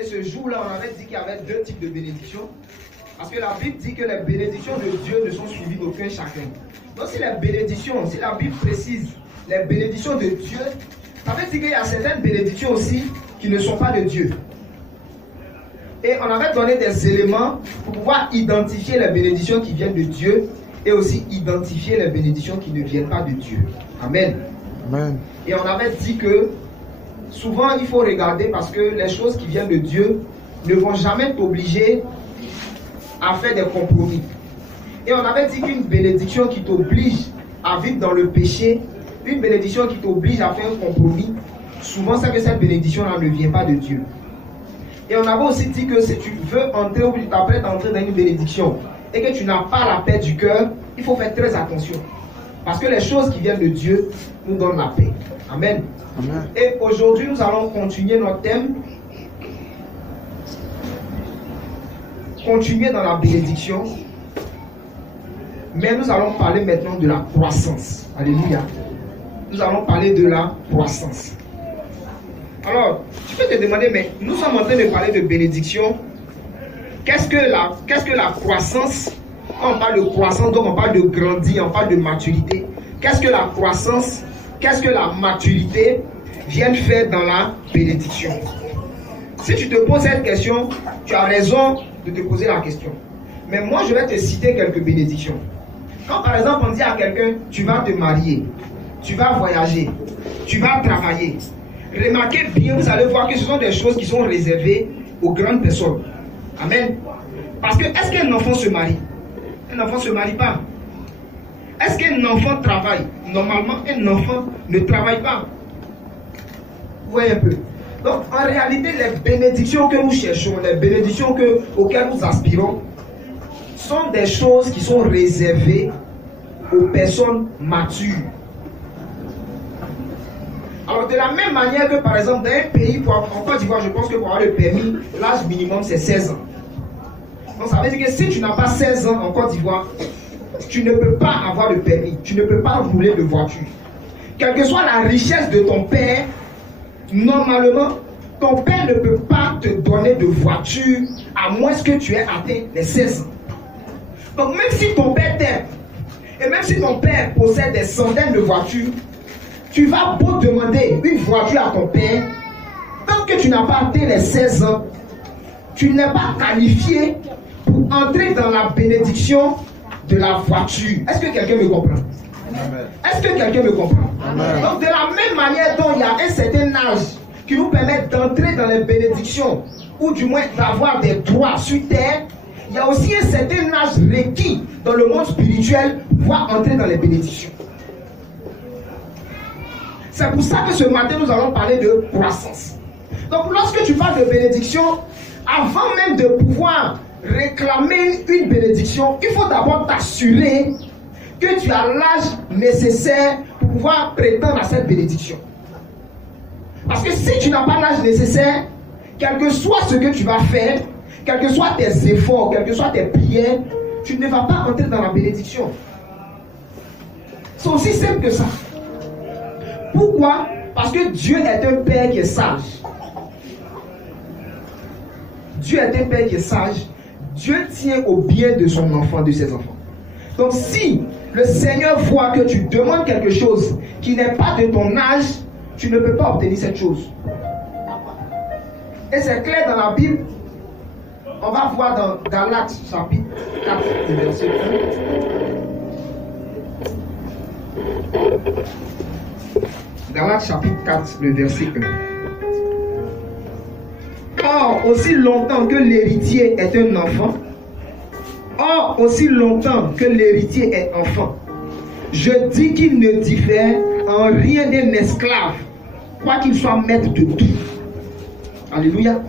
Et ce jour-là, on avait dit qu'il y avait deux types de bénédictions. Parce que la Bible dit que les bénédictions de Dieu ne sont suivies d'aucun chacun. Donc si les bénédictions, si la Bible précise les bénédictions de Dieu, ça veut dire qu'il y a certaines bénédictions aussi qui ne sont pas de Dieu. Et on avait donné des éléments pour pouvoir identifier les bénédictions qui viennent de Dieu et aussi identifier les bénédictions qui ne viennent pas de Dieu. Amen. Amen. Et on avait dit que souvent il faut regarder parce que les choses qui viennent de Dieu ne vont jamais t'obliger à faire des compromis. Et on avait dit qu'une bénédiction qui t'oblige à vivre dans le péché, une bénédiction qui t'oblige à faire un compromis, souvent c'est que cette bénédiction-là ne vient pas de Dieu. Et on avait aussi dit que si tu veux entrer ou tu t'apprêtes à entrer dans une bénédiction et que tu n'as pas la paix du cœur, il faut faire très attention. Parce que les choses qui viennent de Dieu nous donnent la paix. Amen. Amen. Et aujourd'hui, nous allons continuer notre thème. Continuer dans la bénédiction. Mais nous allons parler maintenant de la croissance. Alléluia. Nous allons parler de la croissance. Alors, tu peux te demander, mais nous sommes en train de parler de bénédiction. Qu'est-ce que la croissance? Quand on parle de croissance, donc on parle de grandir, on parle de maturité. Qu'est-ce que la croissance, qu'est-ce que la maturité viennent faire dans la bénédiction? Si tu te poses cette question, tu as raison de te poser la question. Mais moi, je vais te citer quelques bénédictions. Quand par exemple on dit à quelqu'un, tu vas te marier, tu vas voyager, tu vas travailler. Remarquez bien, vous allez voir que ce sont des choses qui sont réservées aux grandes personnes. Amen. Parce que est-ce qu'un enfant se marie? Un enfant ne se marie pas. Est-ce qu'un enfant travaille? Normalement, un enfant ne travaille pas. Vous voyez un peu. Donc, en réalité, les bénédictions que nous cherchons, les bénédictions auxquelles nous aspirons, sont des choses qui sont réservées aux personnes matures. Alors, de la même manière que, par exemple, dans un pays, en Côte d'Ivoire, je pense que pour avoir le permis, l'âge minimum, c'est 16 ans. Donc, ça veut dire que si tu n'as pas 16 ans en Côte d'Ivoire, tu ne peux pas avoir le permis. Tu ne peux pas rouler de voiture. Quelle que soit la richesse de ton père, normalement, ton père ne peut pas te donner de voiture à moins que tu aies atteint les 16 ans. Donc, même si ton père t'aime, et même si ton père possède des centaines de voitures, tu vas beau demander une voiture à ton père, tant que tu n'as pas atteint les 16 ans, tu n'es pas qualifié pour entrer dans la bénédiction de la voiture. Est-ce que quelqu'un me comprend? Est-ce que quelqu'un me comprend? Amen. Donc de la même manière dont il y a un certain âge qui nous permet d'entrer dans les bénédictions, ou du moins d'avoir des droits sur terre, il y a aussi un certain âge requis dans le monde spirituel pour entrer dans les bénédictions. C'est pour ça que ce matin nous allons parler de croissance. Donc lorsque tu parles de bénédiction, avant même de pouvoir réclamer une bénédiction, il faut d'abord t'assurer que tu as l'âge nécessaire pour pouvoir prétendre à cette bénédiction. Parce que si tu n'as pas l'âge nécessaire, quel que soit ce que tu vas faire, quels que soient tes efforts, quelles que soient tes prières, tu ne vas pas entrer dans la bénédiction. C'est aussi simple que ça. Pourquoi? Parce que Dieu est un Père qui est sage. Dieu est un Père qui est sage. Dieu tient au bien de son enfant, de ses enfants. Donc si le Seigneur voit que tu demandes quelque chose qui n'est pas de ton âge, tu ne peux pas obtenir cette chose. Et c'est clair dans la Bible. On va voir dans Galates chapitre 4, verset 1. Galates chapitre 4, le verset 1. Or, aussi longtemps que l'héritier est un enfant, je dis qu'il ne diffère en rien d'un esclave, quoi qu'il soit maître de tout. Alléluia.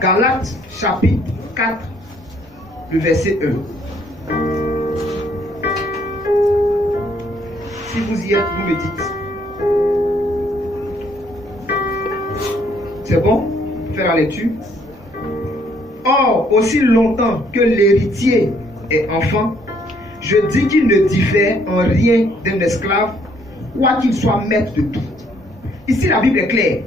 Galates chapitre 4, le verset 1. Si vous y êtes, vous me dites. C'est bon? On peut faire la lecture. Or, aussi longtemps que l'héritier est enfant, je dis qu'il ne diffère en rien d'un esclave, quoi qu'il soit maître de tout. Ici, la Bible est claire.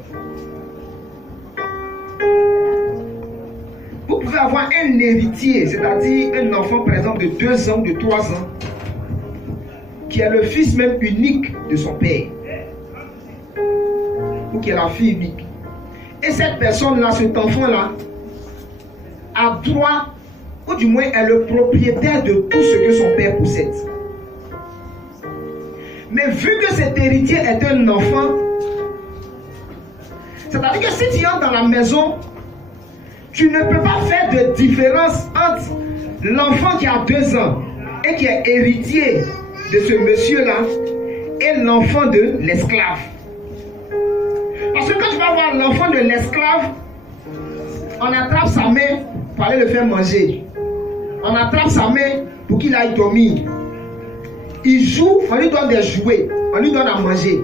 pouvez avoir un héritier, c'est-à-dire un enfant par exemple de 2 ans, de 3 ans, qui est le fils même unique de son père, ou qui est la fille unique. Et cette personne-là, cet enfant-là, a droit, ou du moins est le propriétaire de tout ce que son père possède. Mais vu que cet héritier est un enfant, c'est-à-dire que si tu entres dans la maison, tu ne peux pas faire de différence entre l'enfant qui a 2 ans et qui est héritier de ce monsieur-là et l'enfant de l'esclave. Parce que quand tu vas voir l'enfant de l'esclave, on attrape sa main pour aller le faire manger. On attrape sa main pour qu'il aille dormir. Il joue, on lui donne des jouets, on lui donne à manger.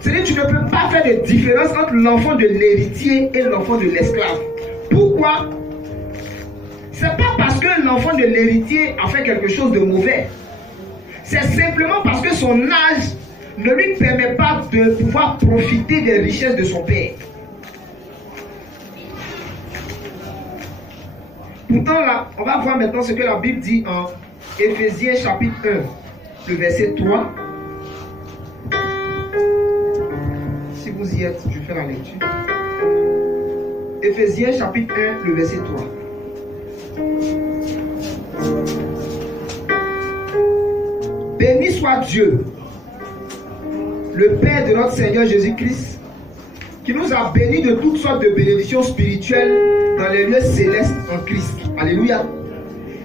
C'est-à-dire que tu ne peux pas faire de différence entre l'enfant de l'héritier et l'enfant de l'esclave. Pourquoi? C'est pas parce que l'enfant de l'héritier a fait quelque chose de mauvais. C'est simplement parce que son âge ne lui permet pas de pouvoir profiter des richesses de son père. Pourtant là, on va voir maintenant ce que la Bible dit en Éphésiens chapitre 1, le verset 3. Si vous y êtes, je fais la lecture. Éphésiens chapitre 1, le verset 3. Béni soit Dieu, le Père de notre Seigneur Jésus-Christ, qui nous a bénis de toutes sortes de bénédictions spirituelles dans les lieux célestes en Christ. Alléluia.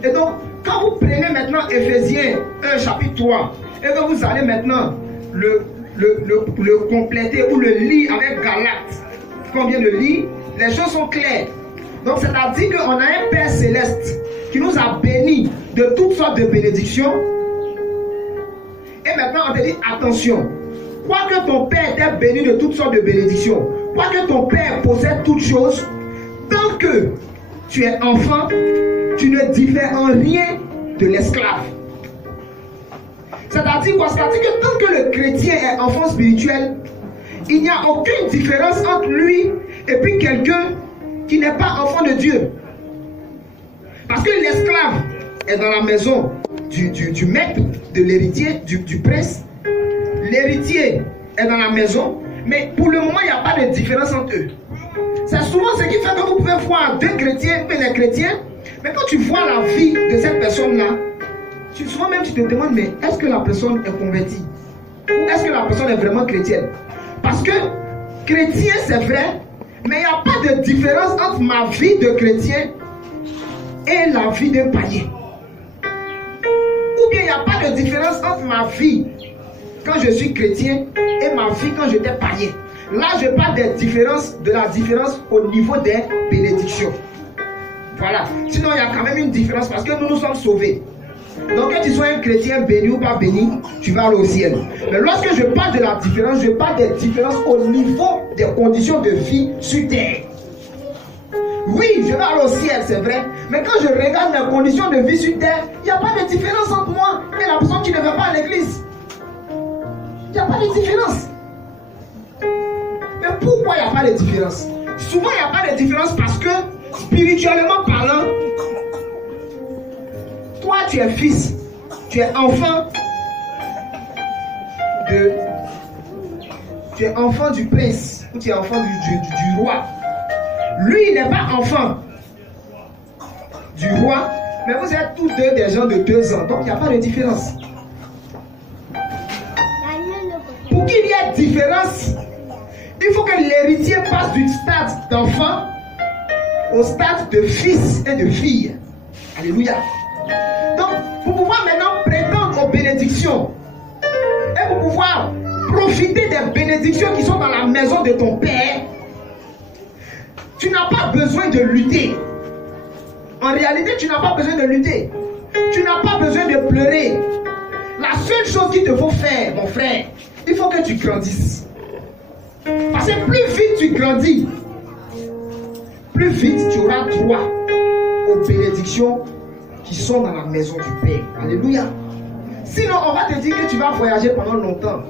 Et donc, quand vous prenez maintenant Éphésiens 1, chapitre 3, et que vous allez maintenant le compléter ou le lire avec Galates, qu'on vient de lire, les choses sont claires. Donc, c'est-à-dire qu'on a un Père céleste qui nous a bénis de toutes sortes de bénédictions. Et maintenant, on te dit, attention, quoique ton Père t'ait béni de toutes sortes de bénédictions, quoique ton Père possède toutes choses, tant que tu es enfant, tu ne diffères en rien de l'esclave. C'est-à-dire quoi? C'est-à-dire que tant que le chrétien est enfant spirituel, il n'y a aucune différence entre lui et puis quelqu'un qui n'est pas enfant de Dieu. Parce que l'esclave est dans la maison du maître, de l'héritier, du prince. L'héritier est dans la maison, mais pour le moment, il n'y a pas de différence entre eux. C'est souvent ce qui fait que vous pouvez voir 2 chrétiens, mais les chrétiens, mais quand tu vois la vie de cette personne-là, souvent même tu te demandes, mais est-ce que la personne est convertie? Ou est-ce que la personne est vraiment chrétienne? Parce que chrétien, c'est vrai, mais il n'y a pas de différence entre ma vie de chrétien et la vie d'un païen. Ou bien il n'y a pas de différence entre ma vie quand je suis chrétien et ma vie quand j'étais païen. Là, je parle de la différence au niveau des bénédictions. Voilà. Sinon, il y a quand même une différence parce que nous sommes sauvés. Donc, que tu sois un chrétien béni ou pas béni, tu vas aller au ciel. Mais lorsque je parle de la différence, je parle des différences au niveau des conditions de vie sur terre. Oui, je vais aller au ciel, c'est vrai. Mais quand je regarde mes conditions de vie sur terre, il n'y a pas de différence entre moi et la personne qui ne va pas à l'église. Il n'y a pas de différence. Mais pourquoi il n'y a pas de différence? Souvent, il n'y a pas de différence parce que, spirituellement parlant, toi, tu es fils, tu es enfant du prince, ou tu es enfant du roi. Lui, il n'est pas enfant du roi, mais vous êtes tous deux des gens de 2 ans, donc il n'y a pas de différence. Pour qu'il y ait différence, il faut que l'héritier passe du stade d'enfant au stade de fils et de fille. Alléluia. Donc, pour pouvoir maintenant prétendre aux bénédictions et pour pouvoir profiter des bénédictions qui sont dans la maison de ton Père, tu n'as pas besoin de lutter. En réalité, tu n'as pas besoin de lutter. Tu n'as pas besoin de pleurer. La seule chose qu'il te faut faire, mon frère, il faut que tu grandisses. Parce que plus vite tu grandis, plus vite tu auras droit aux bénédictions qui sont dans la maison du Père. Alléluia. Sinon, on va te dire que tu vas voyager pendant longtemps.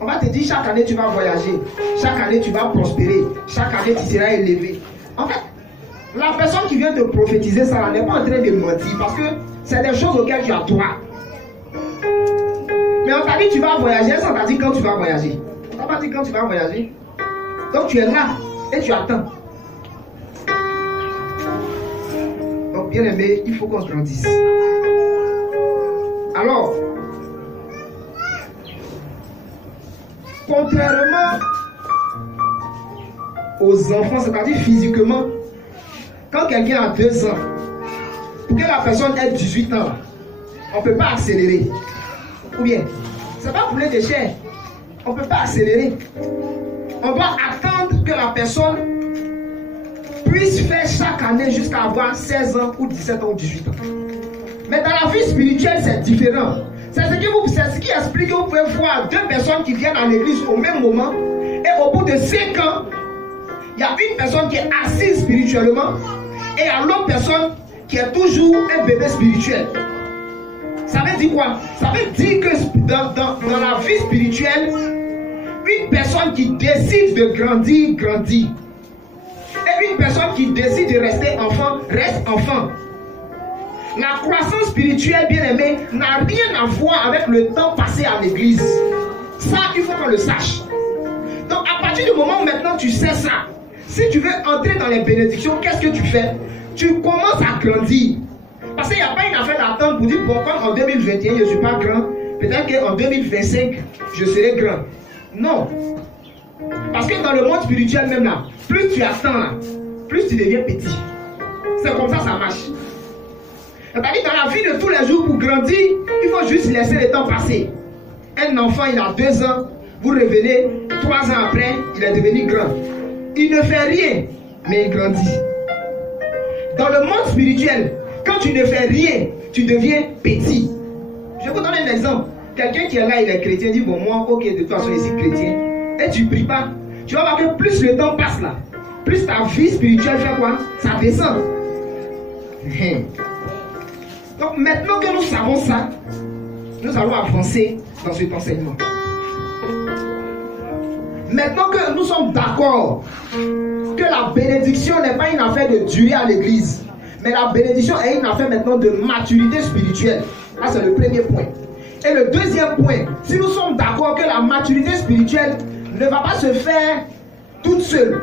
On va te dire chaque année tu vas voyager. Chaque année tu vas prospérer. Chaque année tu seras élevé. En fait, La personne qui vient te prophétiser ça n'est pas en train de mentir parce que c'est des choses auxquelles tu as droit. Mais on t'a dit tu vas voyager, ça on t'a dit quand tu vas voyager. On t'a pas dit quand tu vas voyager. Donc tu es là et tu attends. Donc bien aimé, il faut qu'on se grandisse. Alors, contrairement aux enfants, c'est-à-dire physiquement, quand quelqu'un a 2 ans, pour que la personne ait 18 ans, on ne peut pas accélérer. Ou bien, ce n'est pas pour les déchets. On ne peut pas accélérer. On doit attendre que la personne puisse faire chaque année jusqu'à avoir 16 ans ou 17 ans ou 18 ans. Mais dans la vie spirituelle, c'est différent. C'est ce qui explique que vous pouvez voir 2 personnes qui viennent à l'église au même moment et au bout de 5 ans, il y a une personne qui est assise spirituellement et il y a l'autre personne qui est toujours un bébé spirituel. Ça veut dire quoi? Ça veut dire que dans la vie spirituelle, une personne qui décide de grandir, grandit. Et une personne qui décide de rester enfant, reste enfant. La croissance spirituelle, bien aimée, n'a rien à voir avec le temps passé à l'église. Ça, il faut qu'on le sache. Donc, à partir du moment où maintenant tu sais ça, si tu veux entrer dans les bénédictions, qu'est-ce que tu fais? Tu commences à grandir. Parce qu'il n'y a pas une affaire d'attendre pour dire, bon, comme en 2021, je ne suis pas grand, peut-être qu'en 2025, je serai grand. Non. Parce que dans le monde spirituel même là, plus tu attends là, plus tu deviens petit. C'est comme ça marche. C'est-à-dire dans la vie de tous les jours, pour grandir, il faut juste laisser le temps passer. Un enfant, il a 2 ans, vous revenez, 3 ans après, il est devenu grand. Il ne fait rien, mais il grandit. Dans le monde spirituel, quand tu ne fais rien, tu deviens petit. Je vais vous donner un exemple. Quelqu'un qui est là, il est chrétien, dit, bon, moi, ok, de toute façon, je suis chrétien. Et tu ne pries pas. Tu vas voir que plus le temps passe là, plus ta vie spirituelle fait quoi? Ça descend. Donc maintenant que nous savons ça, nous allons avancer dans cet enseignement. Maintenant que nous sommes d'accord que la bénédiction n'est pas une affaire de durée à l'église, mais la bénédiction est une affaire maintenant de maturité spirituelle. Là, c'est le premier point. Et le deuxième point, si nous sommes d'accord que la maturité spirituelle ne va pas se faire toute seule,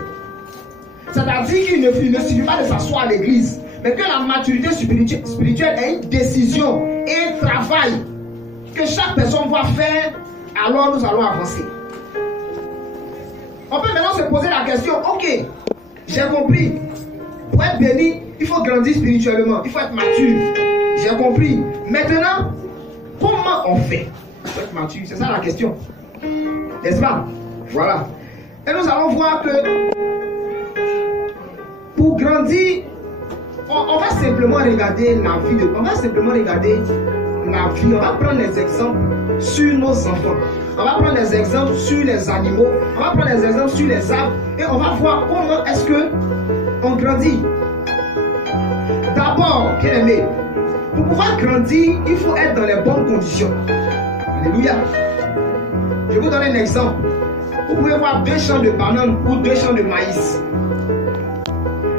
c'est-à-dire qu'il ne suffit pas de s'asseoir à l'église, mais que la maturité spirituelle est une décision et un travail que chaque personne va faire, alors nous allons avancer. On peut maintenant se poser la question, ok, j'ai compris, pour être béni, il faut grandir spirituellement, il faut être mature. J'ai compris. Maintenant, comment on fait pour être mature? C'est ça la question. N'est-ce pas? Voilà. Et nous allons voir que pour grandir, on va simplement regarder la vie on va simplement regarder la vie. On va prendre les exemples sur nos enfants. On va prendre les exemples sur les animaux. On va prendre les exemples sur les arbres. Et on va voir comment est-ce que on grandit. D'abord, bien aimé, pour pouvoir grandir, il faut être dans les bonnes conditions. Alléluia. Je vais vous donner un exemple. Vous pouvez voir 2 champs de bananes ou 2 champs de maïs.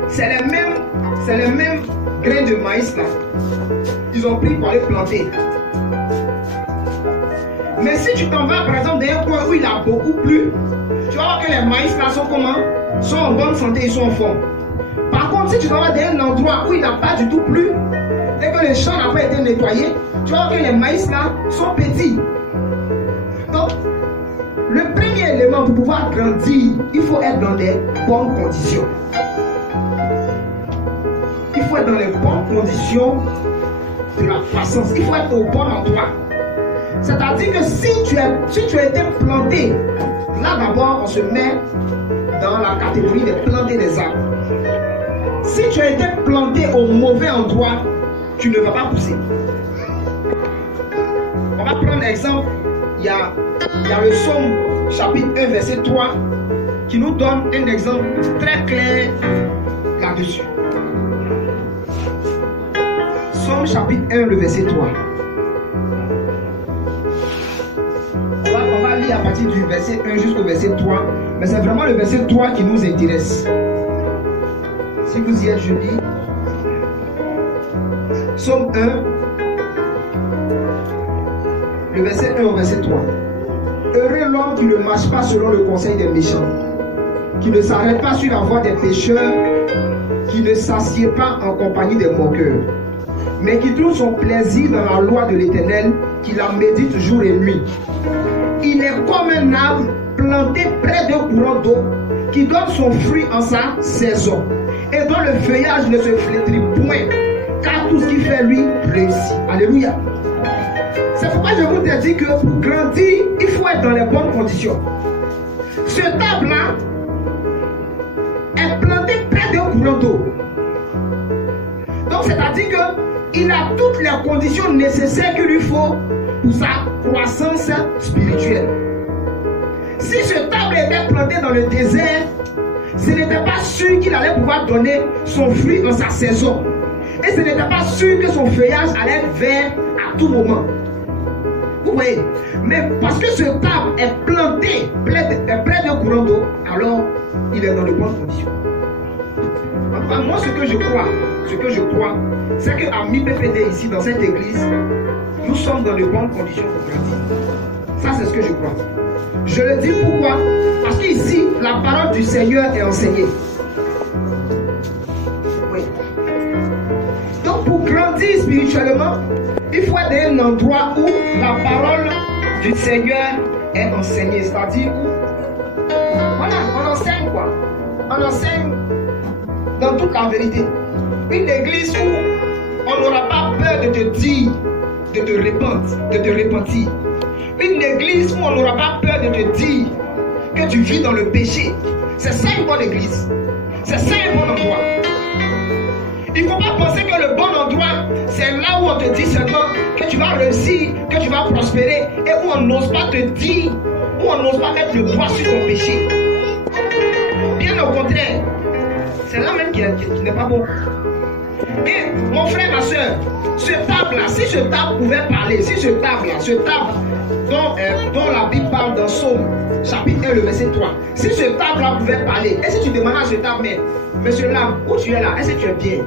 C'est les mêmes grains de maïs là. Ils ont pris pour les planter. Mais si tu t'en vas par exemple dans un coin où il a beaucoup plu, tu vas voir que les maïs là sont comment? Sont en bonne santé, ils sont en forme. Par contre, si tu t'en vas dans un endroit où il n'a pas du tout plu et que le champ n'a pas été nettoyé, tu vas voir que les maïs là sont petits. Donc, le premier élément pour pouvoir grandir, il faut être dans les bonnes conditions. Il faut être dans les bonnes conditions de la croissance. Il faut être au bon endroit. C'est-à-dire que si tu as été planté, là d'abord on se met dans la catégorie de planter des arbres. Si tu as été planté au mauvais endroit, tu ne vas pas pousser. On va prendre l'exemple, il y a le Psaume chapitre 1 verset 3 qui nous donne un exemple très clair là-dessus. Psaume chapitre 1 le verset 3. On va lire à partir du verset 1 jusqu'au verset 3, mais c'est vraiment le verset 3 qui nous intéresse. Si Si vous y êtes, je lis. Psaume 1, le verset 1 au verset 3. Heureux l'homme qui ne marche pas selon le conseil des méchants, qui ne s'arrête pas sur la voie des pécheurs, qui ne s'assied pas en compagnie des moqueurs, mais qui trouve son plaisir dans la loi de l'Éternel, qui la médite jour et nuit. Il est comme un arbre planté près d'un courant d'eau, qui donne son fruit en sa saison, et dont le feuillage ne se flétrit point, car tout ce qu'il fait lui réussit. Alléluia. C'est pourquoi je vous ai dit que pour grandir, il faut être dans les bonnes conditions. Ce arbre-là est planté près d'un courant d'eau. Donc c'est-à-dire qu'il a toutes les conditions nécessaires qu'il lui faut pour sa croissance spirituelle. Si ce arbre était planté dans le désert, ce n'était pas sûr qu'il allait pouvoir donner son fruit en sa saison. Et ce n'était pas sûr que son feuillage allait être vert à tout moment. Vous voyez? Mais parce que ce arbre est planté près d'un courant d'eau, alors il est dans de bonnes conditions. Enfin, moi, ce que je crois, c'est qu'à MIPPD ici, dans cette église, nous sommes dans de bonnes conditions pour grandir. Ça, c'est ce que je crois. Je le dis pourquoi? Parce qu'ici, la parole du Seigneur est enseignée. Oui. Donc, pour grandir spirituellement, il faut être dans un endroit où la parole du Seigneur est enseignée. C'est-à-dire où, voilà, on enseigne quoi? On enseigne dans toute la vérité. Une église où on n'aura pas peur de te dire, de te repentir. Une église où on n'aura pas peur de te dire que tu vis dans le péché. C'est ça une bonne église. C'est ça un bon endroit. Il ne faut pas penser que le bon endroit, c'est là où on te dit seulement que tu vas réussir, que tu vas prospérer, et où on n'ose pas te dire, où on n'ose pas mettre le doigt sur ton péché. Bien au contraire, c'est là même qui n'est pas bon. Et mon frère, ma soeur, ce arbre-là, si ce arbre pouvait parler, si ce arbre dont la Bible parle dans Psaume, chapitre 1, le verset 3, si ce arbre-là pouvait parler, et si tu demandes à ce arbre, mais monsieur là, où tu es là, est-ce que tu es bien?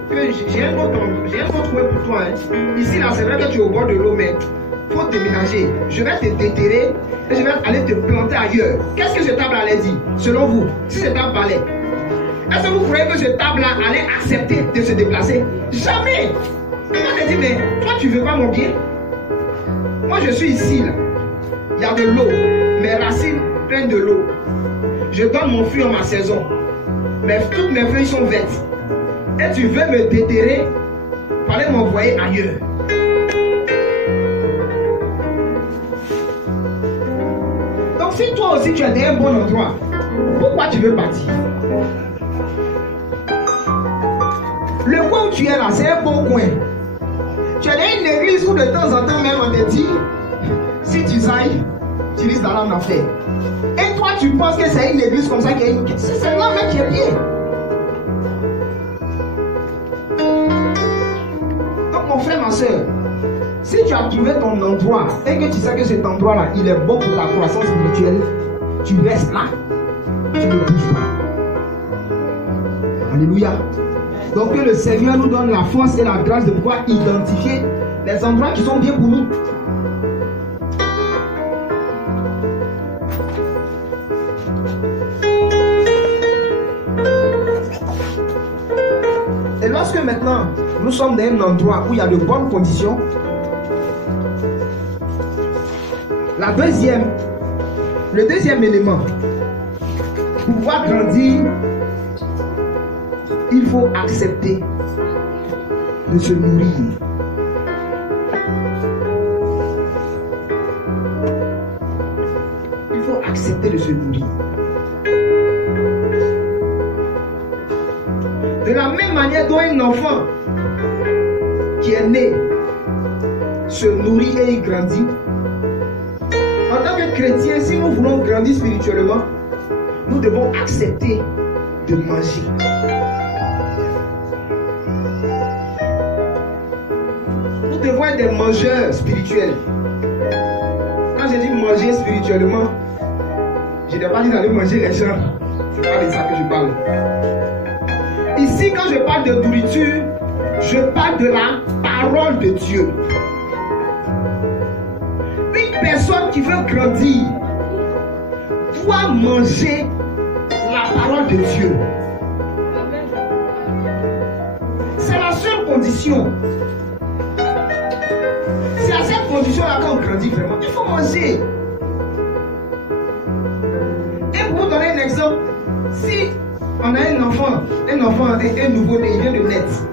J'ai un autre trouvé pour toi. Hein. Ici, là, c'est vrai que tu es au bord de l'eau, mais il faut déménager. Je vais te déterrer et je vais aller te planter ailleurs. Qu'est-ce que ce arbre allait dire, selon vous, si ce arbre parlait? Est-ce que vous croyez que ce arbre-là allait accepter de se déplacer? Jamais! Il va te dire, mais toi, tu veux pas mon bien? Moi, je suis ici, là. Il y a de l'eau. Mes racines prennent de l'eau. Je donne mon fruit en ma saison. Mais toutes mes feuilles sont vertes. Et tu veux me déterrer pour aller m'envoyer ailleurs. Donc, si toi aussi, tu es dans un bon endroit, pourquoi tu veux partir? Le coin où tu es là, c'est un bon coin. Tu es dans une église où de temps en temps même on te dit, si tu ailles, tu risques d'aller en enfer. Et toi tu penses que c'est une église comme ça qui est une... C'est là même qui est bien. Donc mon frère, ma soeur, si tu as trouvé ton endroit et que tu sais que cet endroit-là, il est bon pour ta croissance spirituelle, tu restes là. Tu ne bouges pas. Alléluia. Donc que le Seigneur nous donne la force et la grâce de pouvoir identifier les endroits qui sont bien pour nous. Et lorsque maintenant nous sommes dans un endroit où il y a de bonnes conditions, le deuxième élément, pour pouvoir grandir, il faut accepter de se nourrir. Il faut accepter de se nourrir. De la même manière dont un enfant qui est né se nourrit et il grandit, en tant que chrétien, si nous voulons grandir spirituellement, nous devons accepter de manger. Nous devons être des mangeurs spirituels. Quand je dis manger spirituellement, je n'ai pas dit d'aller manger les gens. C'est pas de ça que je parle. Ici, Ici, quand je parle de nourriture, je parle de la parole de Dieu. Une personne qui veut grandir doit manger la parole de Dieu. C'est la seule condition. C'est à cette condition-là qu'on grandit vraiment. Il faut manger. Et pour vous donner un exemple, si on a un enfant nouveau-né, il vient de naître.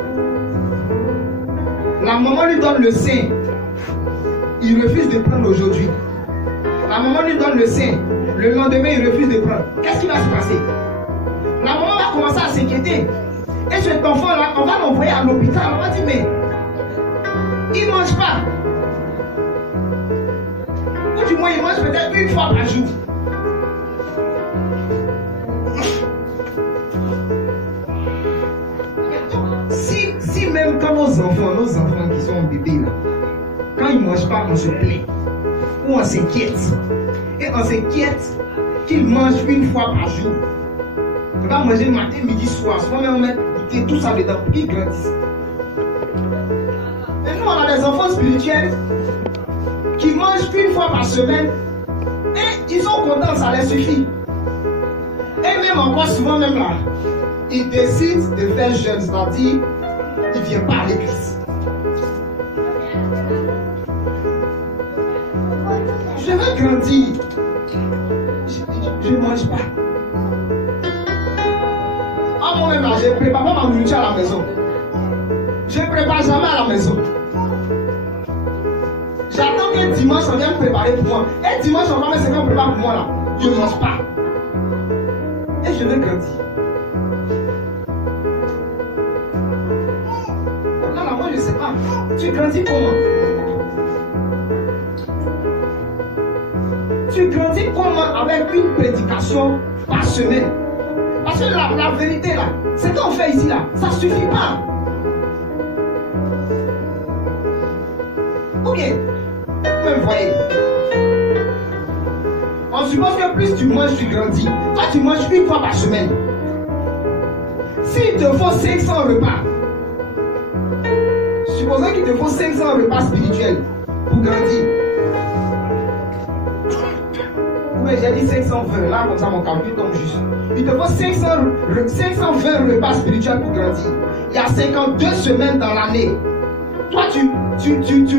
La maman lui donne le sein. Il refuse de prendre aujourd'hui. La maman lui donne le sein. Le lendemain, il refuse de prendre. Qu'est-ce qui va se passer? La maman va commencer à s'inquiéter. Et cet enfant-là, on va l'envoyer à l'hôpital. On va dire, mais il ne mange pas. Ou du moins, il mange peut-être une fois par jour. Si même quand nos enfants qui sont bébés là, quand ils ne mangent pas, on se plaint. Ou on s'inquiète. Et on s'inquiète qu'ils mangent une fois par jour. On va manger matin, midi, soir. Souvent même on met tout ça dedans pour qu'ils grandissent. Et nous on a des enfants spirituels qui mangent une fois par semaine. Et ils sont contents, ça leur suffit. Et même encore souvent même là, ils décident de faire jeûne, c'est-à-dire ils ne viennent pas à l'église. Je veux grandir. Je ne mange pas. Moi-même là, je ne prépare pas ma nourriture à la maison. Je ne prépare jamais à la maison. J'attends que dimanche on vienne me préparer pour moi. Et dimanche on va mettre ce qu'on prépare pour moi là. Je ne mange pas. Et je veux grandir. Là, moi je ne sais pas. Tu grandis comment? Tu grandis comment avec une prédication par semaine? Parce que la vérité là, ce qu'on fait ici là, ça ne suffit pas. Ok, vous voyez. On suppose que plus tu manges, tu grandis. Toi, tu manges une fois par semaine. S'il te faut 500 repas, supposons qu'il te faut 500 repas spirituels pour grandir. Oui, j'ai dit 520, là, comme ça, mon calcul tombe juste. Il te faut 520 repas spirituels pour grandir. Il y a 52 semaines dans l'année. Toi, tu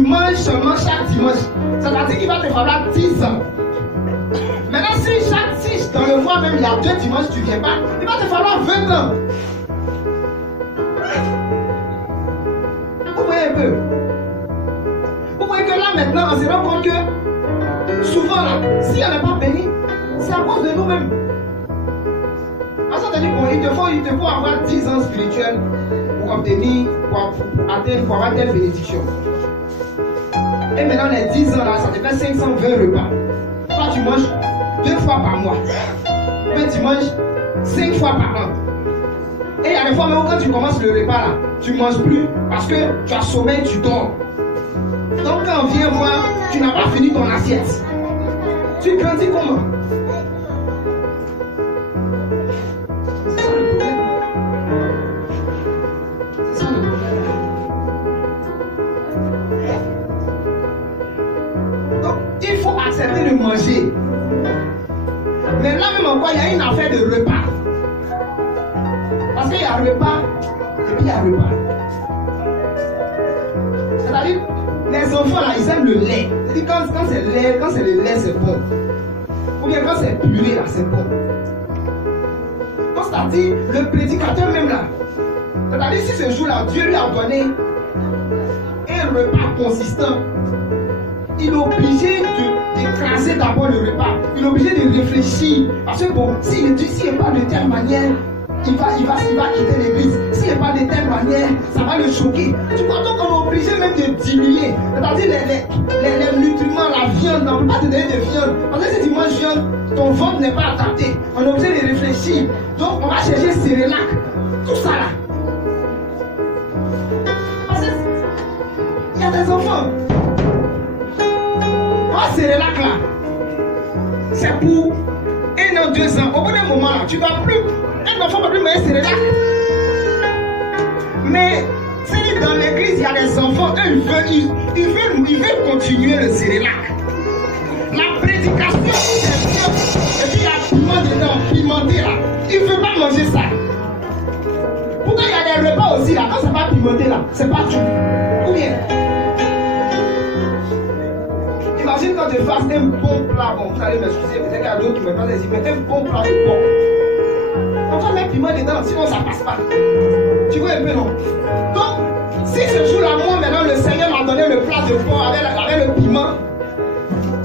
manges seulement chaque dimanche. C'est-à-dire qu'il va te falloir 10 ans. Maintenant, si dans le mois même, il y a 2 dimanches, tu ne viens pas, il va te falloir 20 ans. Vous voyez un peu? Vous voyez que là, maintenant, on se rend compte que souvent, là, si on n'est pas béni, c'est à cause de nous-mêmes. Il te faut avoir 10 ans spirituels pour obtenir, pour avoir telle bénédiction. Et maintenant, les 10 ans là, ça te fait 520 repas. Toi, tu manges 2 fois par mois. Mais tu manges 5 fois par an. Et il y a des fois, même quand tu commences le repas là, tu ne manges plus parce que tu as sommeil, tu dors. Donc, quand on vient voir, tu n'as pas fini ton assiette. Tu grandis comment? De manger. Mais là même encore, il y a une affaire de repas. Parce qu'il y a repas et puis il y a repas. C'est-à-dire, les enfants là, ils aiment le lait. C'est-à-dire quand c'est lait, quand c'est le lait, c'est bon. Ou bien quand c'est purée là, c'est bon. Donc c'est-à-dire, le prédicateur même là, c'est-à-dire si ce jour-là, Dieu lui a donné un repas consistant, il est obligé d'écraser d'abord le repas. Il est obligé de réfléchir. Parce que bon, s'il n'est pas de telle manière, il va quitter l'église. S'il n'est pas de telle manière, ça va le choquer. Tu vois, donc on est obligé même de diminuer. C'est-à-dire les nutriments, la viande, on ne peut pas te donner de viande. Parce que si tu manges viande, ton ventre n'est pas adapté. On est obligé de réfléchir. Donc on va chercher Cérélac. Tout ça là. Parce qu'il y a des enfants. Cérélac là, c'est pour 1 an, 2 ans. Au bout d'un moment là, tu ne dois plus. Un enfant ne va plus manger Cérélac. ils veulent continuer le Cérélac. La prédication, c'est qu'il y a piment dedans, pimenté là. Il ne veut pas manger ça. Pourtant, il y a des repas aussi là. Quand c'est pas pimenté là, c'est pas tout. Ou bien, imagine quand je fasse un bon plat. Bon, vous allez m'excuser, peut-être qu'il y a d'autres qui me passent ici, mais un bon plat de porc. On va mettre piment dedans, sinon ça passe pas. Tu vois un peu, non? Donc, si ce jour-là, moi maintenant, le Seigneur m'a donné le plat de porc avec le piment,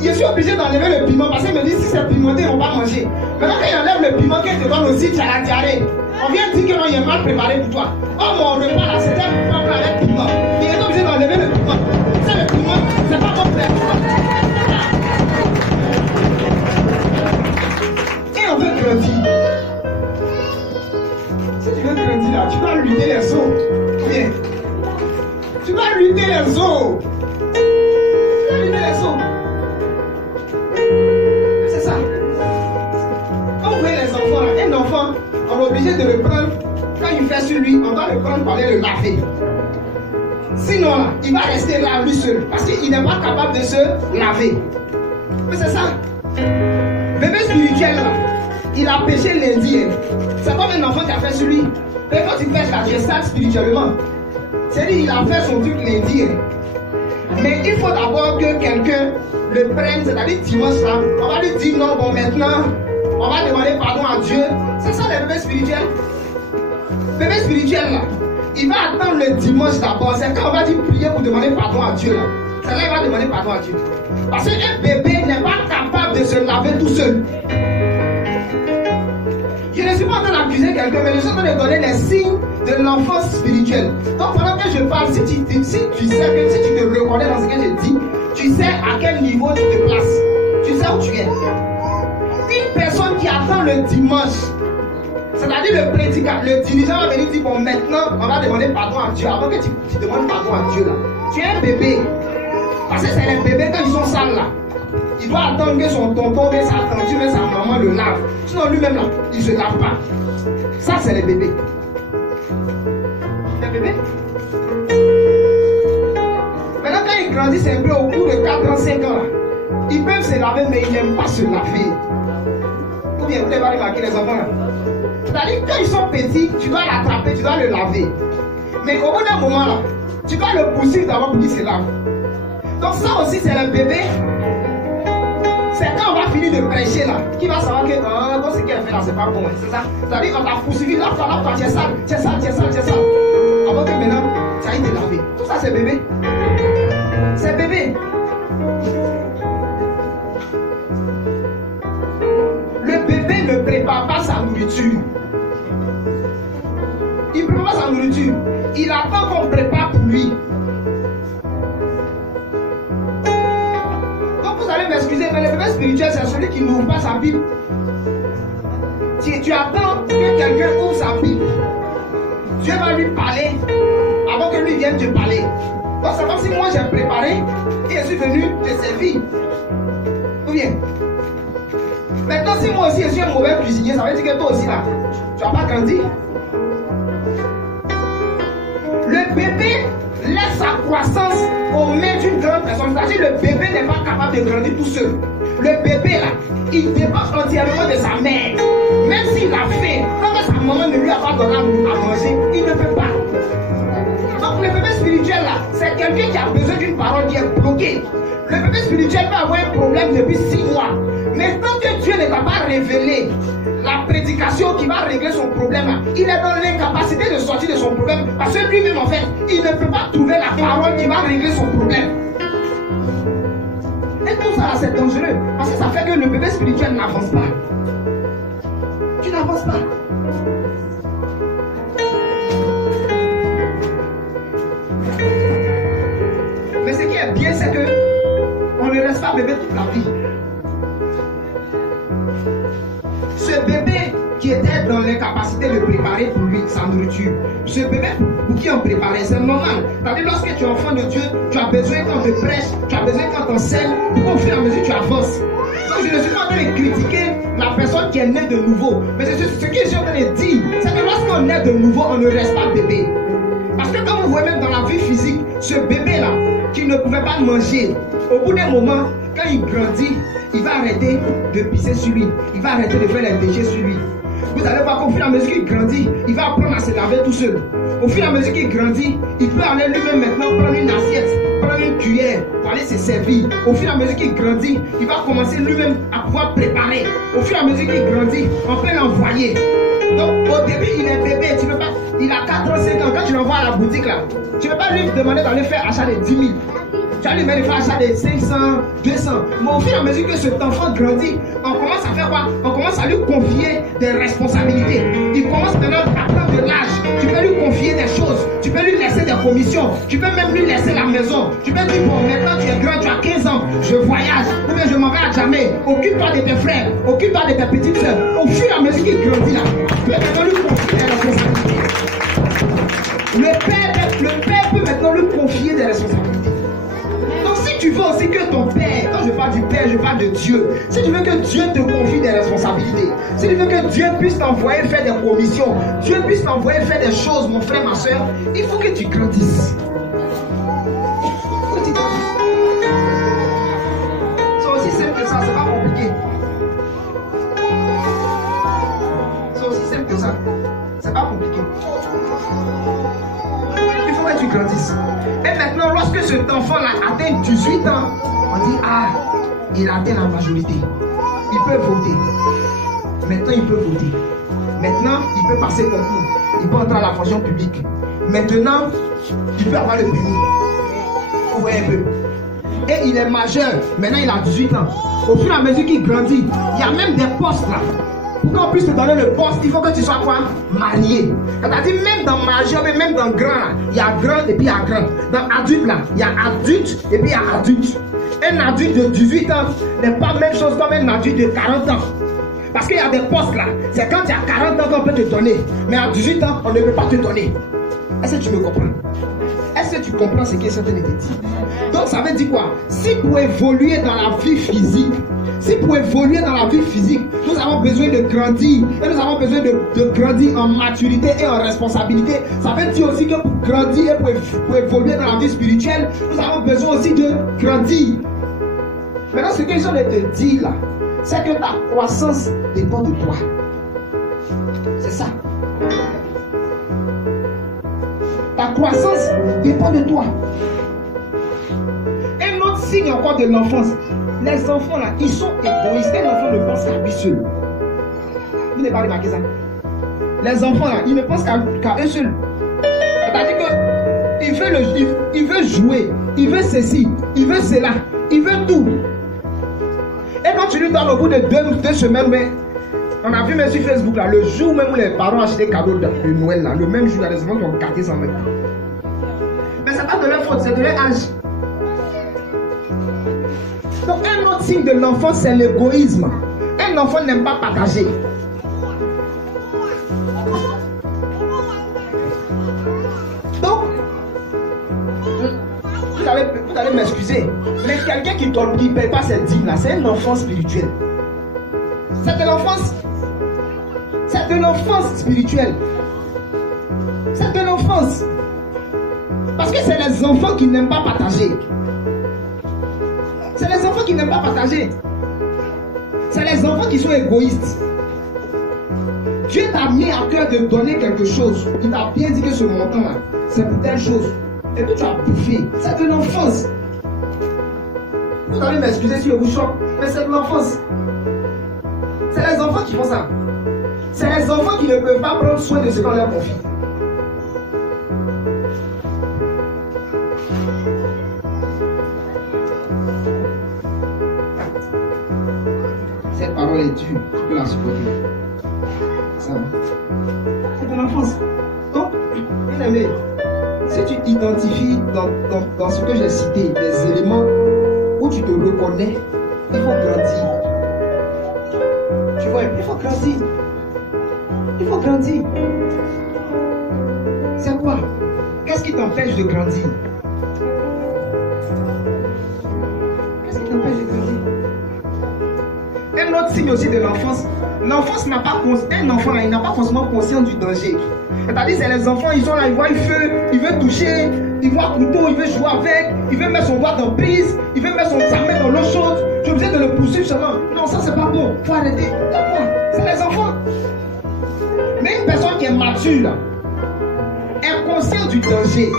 je suis obligé d'enlever le piment parce qu'il me dit si c'est pimenté, ils ne vont pas manger. Maintenant, quand il enlève le piment, qu'il te donne aussi, tu as la diarrhée. On vient dire que non, il est mal préparé pour toi. Oh, mon repas là, c'était un bon plat avec piment. Il est obligé d'enlever le piment. C'est le piment, c'est pas bon plat. Et on veut grandir. Si tu veux grandir là, tu dois lutter les os. Bien. Tu dois lutter les os. Tu dois lutter les os. C'est ça. Quand vous voyez les enfants là, un enfant, on est obligé de le prendre. Quand il fait sur lui, on doit le prendre pour aller le laver. Sinon là, il va rester là lui seul. Parce qu'il n'est pas capable de se laver. Mais c'est ça. Bébé spirituel là, il a péché lundi. C'est comme un enfant qui a fait sur lui. Et quand il fait la gestale spirituellement, c'est-à-dire il a fait son truc lundi. Mais il faut d'abord que quelqu'un le prenne, c'est-à-dire dimanche là, on va lui dire non, bon maintenant, on va demander pardon à Dieu. C'est ça le bébé spirituel. Le bébé spirituel là, il va attendre le dimanche d'abord. C'est quand on va dire prier pour demander pardon à Dieu là. C'est là qu'il va demander pardon à Dieu. Parce qu'un bébé n'est pas capable de se laver tout seul. Je ne suis pas en train d'accuser quelqu'un, mais je suis en train de donner les signes de l'enfance spirituelle. Donc pendant que je parle, si tu sais que si tu te reconnais dans ce que je dis, tu sais à quel niveau tu te places. Tu sais où tu es. Une personne qui attend le dimanche, c'est-à-dire le dirigeant va venir dire bon maintenant on va demander pardon à Dieu. Avant que tu demandes pardon à Dieu là, tu es un bébé. Parce que c'est les bébés quand ils sont sales là. Il doit attendre que son tonton et sa tante et sa maman le lave. Sinon lui-même là, il ne se lave pas. Ça c'est les bébés. Les bébés. Maintenant quand ils grandissent un peu au cours de 4 ans, 5 ans là, ils peuvent se laver mais ils n'aiment pas se laver. Ou bien vous avez remarqué les enfants là. C'est-à-dire quand ils sont petits, tu dois l'attraper, tu dois le laver. Mais au bout d'un moment là, tu dois le pousser d'abord pour qu'il se lave. Donc ça aussi c'est le bébé. C'est quand on va finir de prêcher là, qui va savoir que ce qu'elle fait là, c'est pas bon. C'est ça. C'est-à-dire qu'on t'a poursuivi, là, tu es sale, tu es sale, tu es sale, tu es sale. Avant que maintenant, tu ailles te laver. Tout ça, c'est bébé. C'est bébé. Le bébé ne prépare pas sa nourriture. Il ne prépare pas sa nourriture. Il attend qu'on prépare pour lui. Vous allez m'excuser, mais le bébé spirituel, c'est celui qui n'ouvre pas sa Bible. Tu attends que quelqu'un ouvre sa Bible. Dieu va lui parler avant que lui vienne te parler. Donc c'est comme si moi j'ai préparé et je suis venu te servir. Ou bien. Maintenant, si moi aussi je suis un mauvais cuisinier, ça veut dire que toi aussi là, tu n'as pas grandi. Le bébé laisse sa croissance aux mains d'une grande personne. C'est-à-dire le bébé n'est pas capable de grandir tout seul. Le bébé là, il dépend entièrement de sa mère. Même s'il a faim, quand sa maman ne lui a pas donné à manger, il ne peut pas. Donc le bébé spirituel là, c'est quelqu'un qui a besoin d'une parole qui est bloquée. Le bébé spirituel peut avoir un problème depuis 6 mois. Mais tant que Dieu ne t'a pas révélé la prédication qui va régler son problème là, il est dans l'incapacité de sortir de son problème. Parce que lui-même en fait, il ne peut pas trouver la parole qui va régler son problème. Et tout ça là, c'est dangereux. Parce que ça fait que le bébé spirituel n'avance pas. Tu n'avances pas. Mais ce qui est bien, c'est que on ne reste pas bébé toute la vie. Ce bébé qui était dans l'incapacité de préparer pour lui sa nourriture, ce bébé pour qui on préparait, c'est normal. C'est-à-dire lorsque tu es enfant de Dieu, tu as besoin qu'on te prêche, tu as besoin qu'on t'enseigne, pour qu'au fur et à mesure tu avances. Donc je ne suis pas en train de critiquer la personne qui est née de nouveau, mais ce que je suis en train de dire, c'est que lorsqu'on est de nouveau, on ne reste pas bébé. Parce que quand vous voyez même dans la vie physique, ce bébé-là, qui ne pouvait pas manger, au bout d'un moment, quand il grandit, il va arrêter de pisser sur lui. Il va arrêter de faire les déchets sur lui. Vous allez voir qu'au fur et à mesure qu'il grandit, il va apprendre à se laver tout seul. Au fur et à mesure qu'il grandit, il peut aller lui-même maintenant prendre une assiette, prendre une cuillère pour aller se servir. Au fur et à mesure qu'il grandit, il va commencer lui-même à pouvoir préparer. Au fur et à mesure qu'il grandit, on peut l'envoyer. Donc au début, il est bébé, tu peux pas, il a 4 ans, 5 ans. Quand tu l'envoies à la boutique là, tu ne peux pas lui demander d'aller faire achat de 10 000. Tu vas lui mettre faire achat de 500, 200. Mais au fur et à mesure que cet enfant grandit, on commence à faire quoi? On commence à lui confier des responsabilités. Il commence maintenant à prendre de l'âge. Tu peux lui confier des choses. Tu peux lui laisser des commissions. Tu peux même lui laisser la maison. Tu peux dire, bon, maintenant tu es grand, tu as 15 ans, je voyage. Ou bien je m'en vais à jamais. Occupe-toi de tes frères. Occupe-toi de tes petites soeurs. Au fur et à mesure qu'il grandit là, tu peux maintenant lui confier des responsabilités. Le père peut maintenant lui confier des responsabilités. Donc si tu veux aussi que ton père, quand je parle du père, je parle de Dieu. Si tu veux que Dieu te confie des responsabilités, si tu veux que Dieu puisse t'envoyer faire des commissions, Dieu puisse t'envoyer faire des choses, mon frère, ma soeur, il faut que tu grandisses. C'est aussi simple que ça, c'est pas compliqué. C'est aussi simple que ça, c'est pas compliqué. Il faut que tu grandisses. Et maintenant, lorsque cet enfant-là atteint 18 ans, on dit, ah, il atteint la majorité. Il peut voter. Maintenant, il peut voter. Maintenant, il peut passer concours. Il peut entrer à la fonction publique. Maintenant, il peut avoir le permis. Vous voyez un peu. Et il est majeur. Maintenant, il a 18 ans. Au fur et à mesure qu'il grandit, il y a même des postes là. Pour qu'on puisse te donner le poste, il faut que tu sois quoi? Marié. C'est-à-dire même dans majeur, mais même dans grand, il y a grand et puis il y a grand. Dans adulte là, il y a adulte et puis il y a adulte. Un adulte de 18 ans n'est pas la même chose comme un adulte de 40 ans. Parce qu'il y a des postes là, c'est quand tu as 40 ans qu'on peut te donner. Mais à 18 ans, on ne peut pas te donner. Est-ce que tu me comprends? Est-ce que tu comprends ce que je t'ai dit? Donc ça veut dire quoi? Si pour évoluer dans la vie physique, nous avons besoin de grandir. Et nous avons besoin de grandir en maturité et en responsabilité. Ça veut dire aussi que pour grandir et pour évoluer dans la vie spirituelle, nous avons besoin aussi de grandir. Maintenant, ce que je vais te dire là, c'est que ta croissance dépend de toi. C'est ça. Ta croissance dépend de toi. Un autre signe encore de l'enfance. Les enfants là, ils sont égoïstes. Un enfant ne pense qu'à lui seul. Vous n'avez pas remarqué ça? Les enfants là, ils ne pensent qu'à eux seuls. C'est-à-dire qu'il veut jouer, il veut ceci, il veut cela, il veut tout. Et quand tu lui donnes au bout de 2 semaines, mais on a vu même sur Facebook là, le jour même où les parents achetaient des cadeaux de Noël là, le même jour, il y a des enfants qui ont gâté sans même. Mais ce n'est pas de leur faute, c'est de leur âge. Donc un autre signe de l'enfant, c'est l'égoïsme. Un enfant n'aime pas partager. Donc, vous allez m'excuser, mais quelqu'un qui ne paye pas cette dîme là, c'est un enfant spirituel. C'est de l'enfance. C'est de l'enfance spirituelle. C'est de l'enfance. Parce que c'est les enfants qui n'aiment pas partager. C'est les enfants qui n'aiment pas partager. C'est les enfants qui sont égoïstes. Dieu t'a mis à cœur de donner quelque chose. Il t'a bien dit que ce montant-là, c'est pour telle chose. Et puis tu as bouffé. C'est de l'enfance. Vous allez m'excuser si je vous choque, mais c'est de l'enfance. C'est les enfants qui font ça. C'est les enfants qui ne peuvent pas prendre soin de ce qu'on leur confie. Cette parole est dure, tu peux la supporter. Ça va. C'est de l'enfance. Donc, bien aimé, si tu identifies dans ce que j'ai cité des éléments où tu te reconnais, il faut grandir. Tu vois, il faut grandir. Il faut grandir. C'est quoi? Qu'est-ce qui t'empêche de grandir? Qu'est-ce qui t'empêche de grandir? Un autre signe aussi de l'enfance. L'enfance n'a pas un enfant là, il n'a pas forcément conscience du danger. C'est-à-dire, c'est les enfants, ils sont là, ils voient le feu, ils veulent toucher, ils voient le couteau, ils veulent jouer avec, ils veulent mettre son doigt dans prise, ils veulent mettre sa main dans l'eau chaude. Tu es obligé de le poursuivre seulement. Non, ça c'est pas bon, faut arrêter. C'est les enfants. Mais une personne qui est mature est consciente du danger.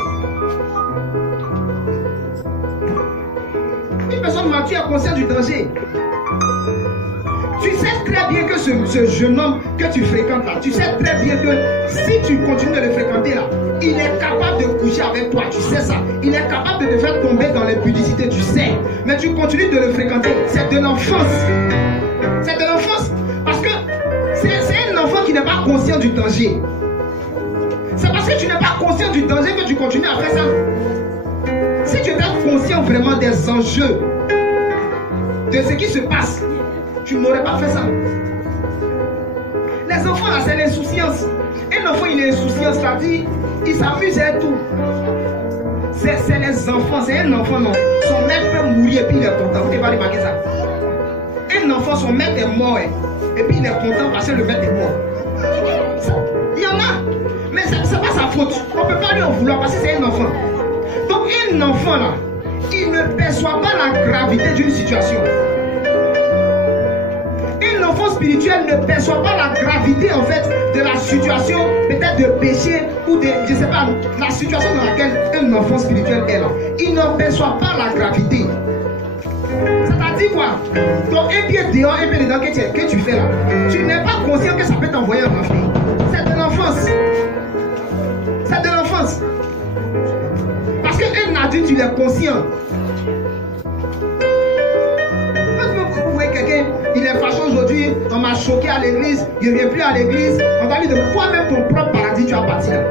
Une personne mature est consciente du danger. Tu sais très bien que ce jeune homme que tu fréquentes là, tu sais très bien que si tu continues de le fréquenter là, il est capable de coucher avec toi, tu sais ça. Il est capable de te faire tomber dans l'impudicité, tu sais. Mais tu continues de le fréquenter. C'est de l'enfance. C'est de l'enfance. Parce que c'est un enfant qui n'est pas conscient du danger. C'est parce que tu n'es pas conscient du danger que tu continues à faire ça. Si tu étais conscient vraiment des enjeux, de ce qui se passe, tu n'aurais pas fait ça. Les enfants là, c'est l'insouciance. Un enfant, il est insouciant, c'est-à-dire, il s'amuse et tout. C'est les enfants, c'est un enfant, non. Son maître peut mourir et puis il est content. Vous ne pouvez pas remarquer ça. Un enfant, son maître est mort et puis il est content parce que le maître est mort. Il y en a. Mais ce n'est pas sa faute. On ne peut pas lui en vouloir parce que c'est un enfant. Donc un enfant là, il ne perçoit pas la gravité d'une situation. Un enfant spirituel ne perçoit pas la gravité en fait de la situation, peut-être de péché ou de, je ne sais pas, la situation dans laquelle un enfant spirituel est là. Il ne perçoit pas la gravité. C'est-à-dire quoi? Donc un pied dehors, un pied dedans que tu fais là, tu n'es pas conscient que ça peut t'envoyer en enfer. C'est de l'enfance. C'est de l'enfance. Parce qu'un adulte, il est conscient. Vous voyez quelqu'un, il est fâché aujourd'hui, on m'a choqué à l'église, il ne vient plus à l'église, on va lui demander toi-même ton propre paradis, tu as parti là.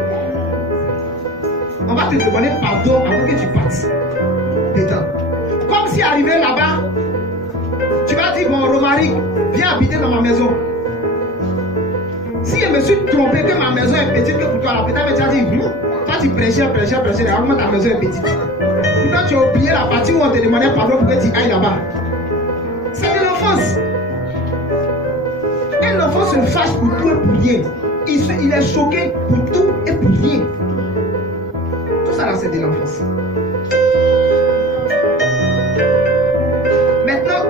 On va te demander pardon avant que tu partes dedans. Comme si arrivé là-bas, tu vas dire bon Romaric, viens habiter dans ma maison. Si je me suis trompé que ma maison est petite que pour toi, là, peut-être tu as dit toi tu prêchais, regarde-moi ta maison est petite. Pourtant tu as oublié la partie où on te demandait pardon pour que tu ailles là-bas. C'est de l'enfance. Un enfant se fâche pour tout et pour rien. Il est choqué pour tout et pour rien. Tout ça là, c'est de l'enfance. Maintenant,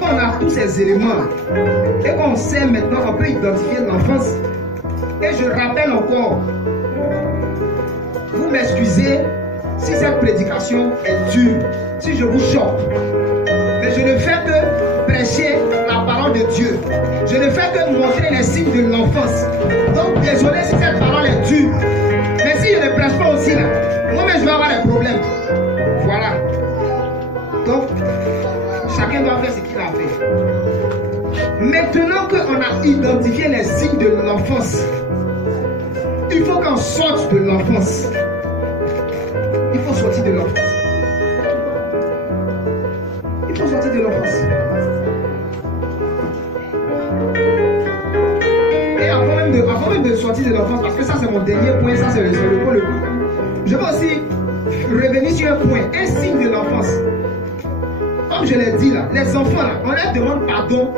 quand on a tous ces éléments et qu'on sait maintenant, on peut identifier l'enfance. Et je rappelle encore, vous m'excusez si cette prédication est dure, si je vous choque. Mais je ne fais que prêcher la parole de Dieu. Je ne fais que montrer les signes de l'enfance. Donc désolé si cette parole est dure. Mais si je ne prêche pas aussi là, moi-même je vais avoir des problèmes. Voilà. Donc, chacun doit faire ce qu'il a fait. Maintenant qu'on a identifié les signes de l'enfance, il faut qu'on sorte de l'enfance. Il faut sortir de l'enfance. Il faut sortir de l'enfance. Et avant même de sortir de l'enfance, parce que ça c'est mon dernier point, ça c'est le point le plus. Je veux aussi revenir sur un point, un signe de l'enfance. Comme je l'ai dit là, les enfants là, on leur demande pardon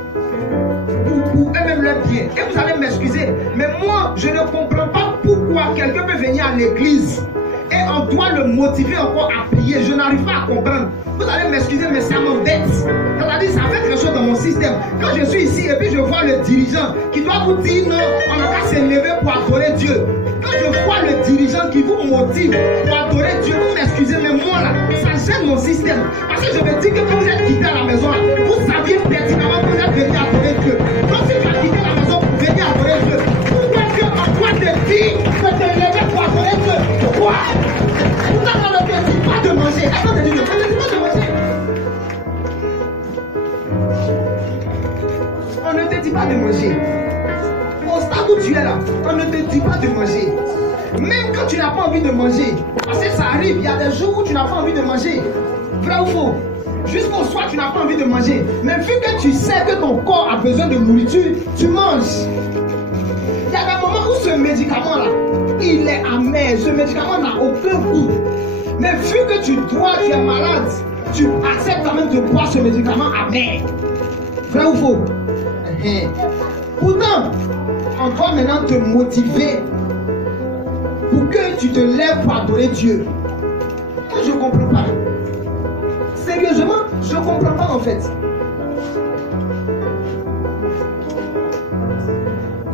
pour eux-mêmes leur bien. Et vous allez m'excuser, mais moi je ne comprends pas pourquoi quelqu'un peut venir à l'église et on doit le motiver encore à prier. Je n'arrive pas à comprendre. Vous allez m'excuser, mais ça m'embête. C'est-à-dire, ça fait quelque chose dans mon système. Quand je suis ici et puis je vois le dirigeant qui doit vous dire non, on n'a qu'à s'élever pour adorer Dieu. Quand je vois le dirigeant qui vous motive pour adorer Dieu, vous m'excusez, mais moi là, ça gêne mon système. Parce que je me dis que quand vous êtes quitté à la maison, là, vous saviez pertinemment que vous êtes venu adorer Dieu. Donc si tu as quitté la maison pour venir adorer Dieu, pourquoi Dieu doit te dire de te lever pour adorer Dieu? Pourquoi? Pourquoi on ne te dit pas de manger? On ne te dit pas de manger. On ne te dit pas de manger. Au stade où tu es là, on ne te dit pas de manger. Même quand tu n'as pas envie de manger, parce que ça arrive, il y a des jours où tu n'as pas envie de manger. Vrai ou faux? Jusqu'au soir, tu n'as pas envie de manger. Mais vu que tu sais que ton corps a besoin de nourriture, tu manges. Il y a des moments où ce médicament-là, il est amer. Ce médicament n'a aucun goût. Mais vu que tu es malade, tu acceptes quand même de boire ce médicament amer. Vrai ou faux? Pourtant, on doit maintenant te motiver pour que tu te lèves pour adorer Dieu. Moi, je ne comprends pas. Sérieusement, je ne comprends pas en fait.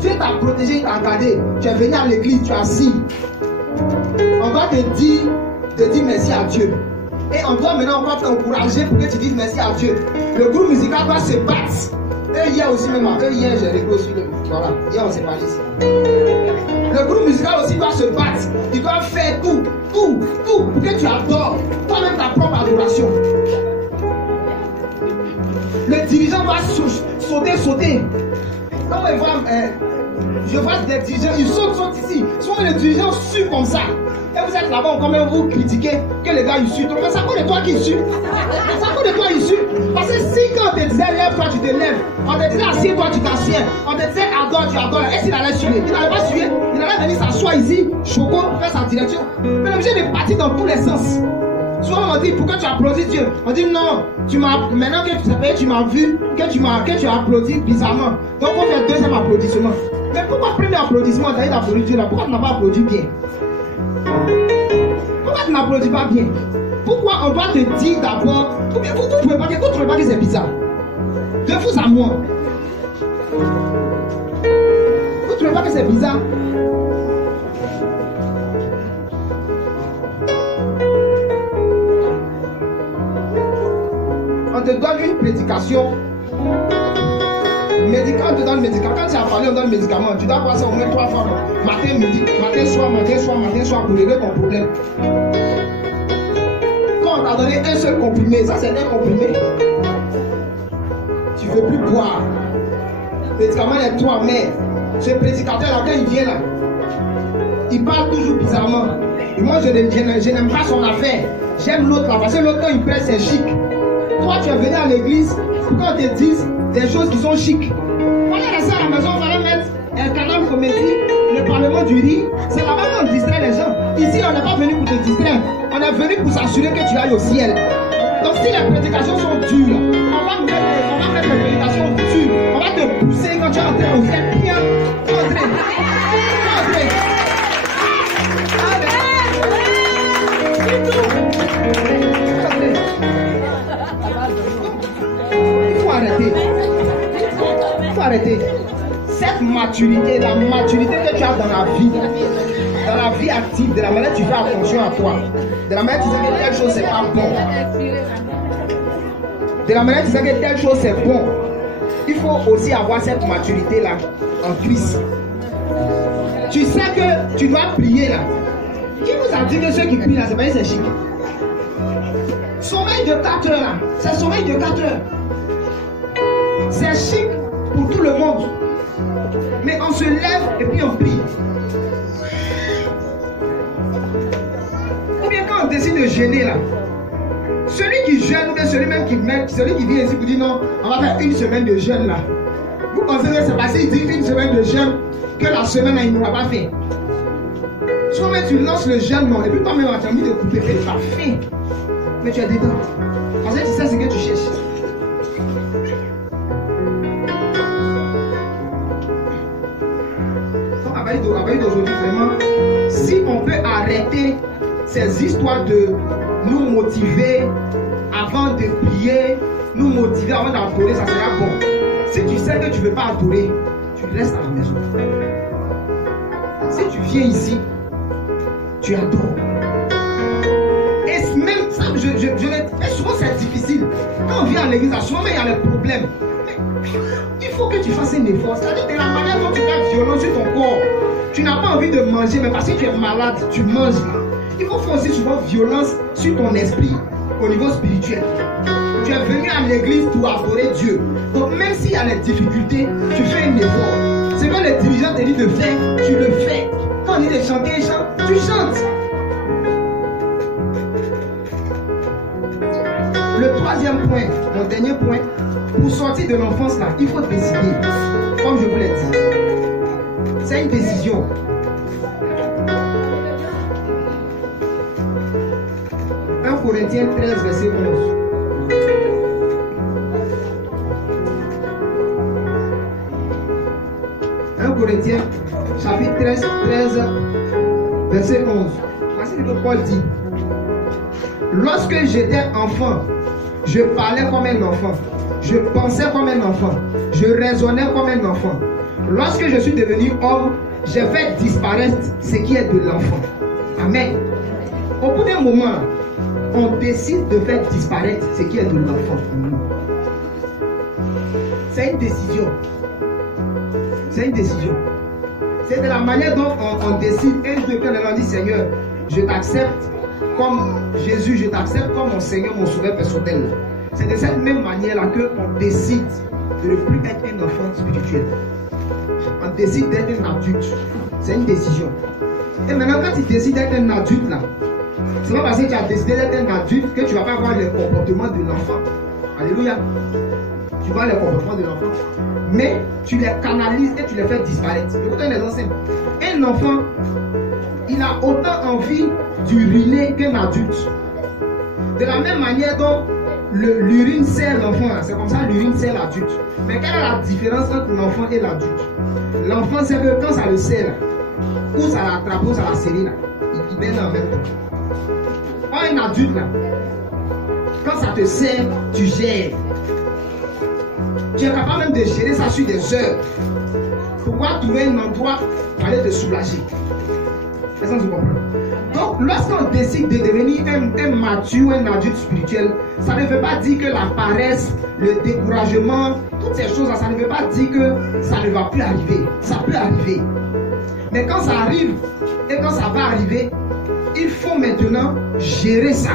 Dieu t'a protégé, il t'a gardé. Tu es venu à l'église, tu es assis. On doit te dire merci à Dieu. Et on doit maintenant encore t'encourager pour que tu dises merci à Dieu. Le groupe musical doit se battre. Et hier aussi même, hier j'ai réglé aussi le... Voilà, hier on s'est parlé ici. Le groupe musical aussi doit se battre. Il doit faire tout pour que tu adores. Toi-même ta propre adoration. Le dirigeant va sauter. Quand on voit, je vois des dirigeants, ils sautent ici. Souvent les dirigeants suent comme ça. Et vous êtes là-bas, quand même vous critiquez que les gars ils suent. Mais c'est à cause de toi qu'ils suent. C'est à cause de toi ils suent. Parce que si quand on te disait lève-toi, tu te lèves. On te disait assieds-toi, tu t'assieds. On te disait adore, tu adores. Est-ce qu'il allait suivre? Il n'allait pas suivre. Il allait venir s'asseoir ici, Choco, faire sa direction. Mais l'objet est parti dans tous les sens. Souvent on dit pourquoi tu applaudis Dieu? On dit non, maintenant que tu m'as vu, que tu as applaudi bizarrement. Donc on fait deuxième applaudissement. Mais pourquoi premier applaudissement, d'ailleurs d'applaudir Dieu là? Pourquoi tu n'as pas applaudi bien? Pourquoi tu n'applaudis pas bien? Pourquoi on doit te dire d'abord? Vous ne trouvez pas que c'est bizarre? De vous à moi. Vous ne trouvez pas que c'est bizarre? On te donne une prédication. Médicament, on te donne le médicament. Quand tu as parlé, on donne le médicament. Tu dois voir ça au moins 3 fois. Matin, midi, matin, soir pour régler ton problème. Quand on t'a donné un seul comprimé, ça c'est un comprimé. Tu ne veux plus boire. Le médicament est trop amer. Ce prédicateur là, quand il vient là, il parle toujours bizarrement. Et moi, je n'aime pas son affaire. J'aime l'autre là, parce que l'autre quand il prête, c'est chic. Toi, tu es venu à l'église pour qu'on te dise des choses qui sont chic. On est resté à la maison, on fallait mettre un canal comédie, le parlement du riz. C'est là-bas qu'on distrait les gens. Ici, on n'est pas venu pour te distraire. On est venu pour s'assurer que tu ailles au ciel. Donc, si les prédications sont dures, on va mettre les prédications dures. On va te pousser quand tu es entré au ciel. Bien, entrez. Il faut arrêter. Cette maturité, la maturité que tu as dans la vie active, de la manière tu fais attention à toi, de la manière tu sais que telle chose c'est pas bon, de la manière tu sais que telle chose c'est bon, il faut aussi avoir cette maturité là en Christ. Tu sais que tu dois prier là. Qui vous a dit que ceux qui prient là, c'est pas c'est chic? Sommeil de 4 heures là, c'est sommeil de 4 heures. C'est chic pour tout le monde. Mais on se lève et puis on prie. Ou bien quand on décide de jeûner là, celui qui jeûne ou bien celui qui vient ici vous dit non, on va faire une semaine de jeûne là. Vous pensez que c'est parce qu'il dit une semaine de jeûne que la semaine là il n'aura pas fait. Soit même tu lances le jeûne non, et puis toi-même tu as envie de couper, tu as faim. Mais tu es dedans. Parce que tu sais ce que tu cherches. D'aujourd'hui, vraiment, si on peut arrêter ces histoires de nous motiver avant de prier, nous motiver avant d'adorer, ça sera bon. Si tu sais que tu ne veux pas adorer, tu restes à la maison. Si tu viens ici, tu adores. Et même ça, mais souvent c'est difficile. Quand on vient à l'église, souvent il y a les problèmes. Mais il faut que tu fasses un effort. C'est-à-dire de la manière dont tu fais violence sur ton corps. Tu n'as pas envie de manger, mais parce que tu es malade, tu manges là. Il faut faire aussi souvent violence sur ton esprit au niveau spirituel. Tu es venu à l'église pour adorer Dieu. Donc même s'il y a les difficultés, tu fais un effort. C'est quand les dirigeants te disent de faire, tu le fais. Quand on dit de chanter, tu chantes. Le troisième point, mon dernier point, pour sortir de l'enfance là, il faut décider. Comme je vous l'ai dit. C'est une décision. Corinthiens 13, verset 11. Corinthiens, chapitre 13, verset 11. Voici ce que Paul dit. Lorsque j'étais enfant, je parlais comme un enfant. Je pensais comme un enfant. Je raisonnais comme un enfant. Lorsque je suis devenu homme, j'ai fait disparaître ce qui est de l'enfant. Amen. Au bout d'un moment, on décide de faire disparaître ce qui est de l'enfant. C'est une décision. C'est une décision. C'est de la manière dont on décide. Un jour, quand on dit Seigneur, je t'accepte comme Jésus, je t'accepte comme mon Seigneur, mon sauveur personnel. C'est de cette même manière-là qu'on décide de ne plus être un enfant spirituel. On décide d'être un adulte. C'est une décision. Et maintenant, quand tu décides d'être un adulte, là, c'est pas parce que tu as décidé d'être un adulte que tu ne vas pas avoir le comportement de l'enfant. Alléluia. Tu vois le comportement de l'enfant. Mais tu les canalises et tu les fais disparaître. Je vous donne des exemples. Un enfant, il a autant envie d'uriner qu'un adulte. De la même manière dont l'urine sert l'enfant, c'est comme ça l'urine sert l'adulte. Mais quelle est la différence entre l'enfant et l'adulte? L'enfant, c'est que quand ça le sert, ou ça l'attrape, ou ça la serre, il baigne en même temps. Or, un adulte, là, quand ça te sert, tu gères. Tu es capable même de gérer ça sur des heures. Pourquoi trouver un endroit pour aller te soulager? Est-ce que tu comprends? Donc, lorsqu'on décide de devenir un mature, un adulte spirituel, ça ne veut pas dire que la paresse, le découragement, toutes ces choses-là, ça ne veut pas dire que ça ne va plus arriver. Ça peut arriver. Mais quand ça arrive, et quand ça va arriver, il faut maintenant gérer ça.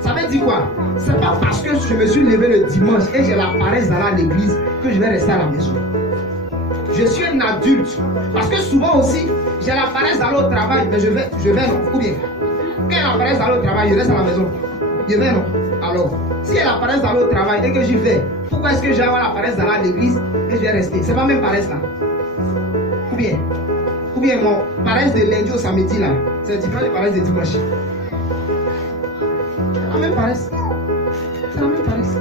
Ça veut dire quoi? C'est pas parce que je me suis levé le dimanche et j'ai la paresse d'aller à l'église que je vais rester à la maison. Je suis un adulte. Parce que souvent aussi, j'ai la paresse d'aller au travail, mais je vais non. Ou bien, quand j'ai la paresse d'aller au travail, je reste à la maison. Je vais non. Alors, si j'ai la paresse d'aller au travail et que j'y vais, pourquoi est-ce que j'ai la paresse d'aller à l'église et je vais rester? C'est pas même paresse là. Ou bien mon paresse de lundi au samedi là, c'est différent de paresse de dimanche. C'est la même paresse. C'est la même paresse.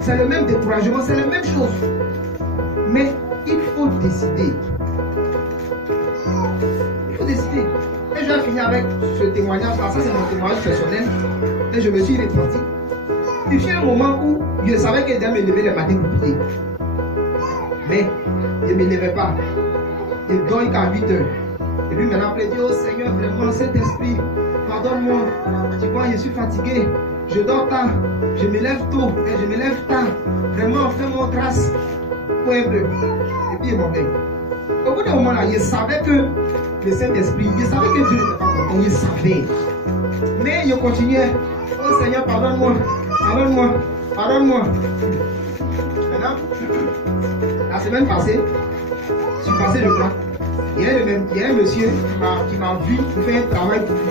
C'est le même découragement, c'est la même chose. Mais il faut décider. Il faut décider. Et je vais finir avec ce témoignage là. Ça, c'est mon témoignage personnel. Et je me suis repenti. Il y a un moment où je savais que je devais me lever le matin pour prier. Mais je ne me levais pas. Je dors qu'à 8 heures. Et puis maintenant, après, Dieu, oh Seigneur, vraiment, cet esprit, pardonne-moi. Tu vois, je suis fatigué. Je dors tard. Je me lève tôt. Et je me lève tard. Vraiment, fais-moi grâce. Pour un peu. Et puis, bon, au bout d'un moment, là, je savais que le Saint-Esprit, je savais que Dieu n'était pas content. Je savais. Mais je continuais. Oh Seigneur, pardonne-moi. Pardonne-moi. Pardonne-moi. Maintenant, la semaine passée, je suis passé le plat. Il y a un monsieur qui m'a vu faire un travail pour lui.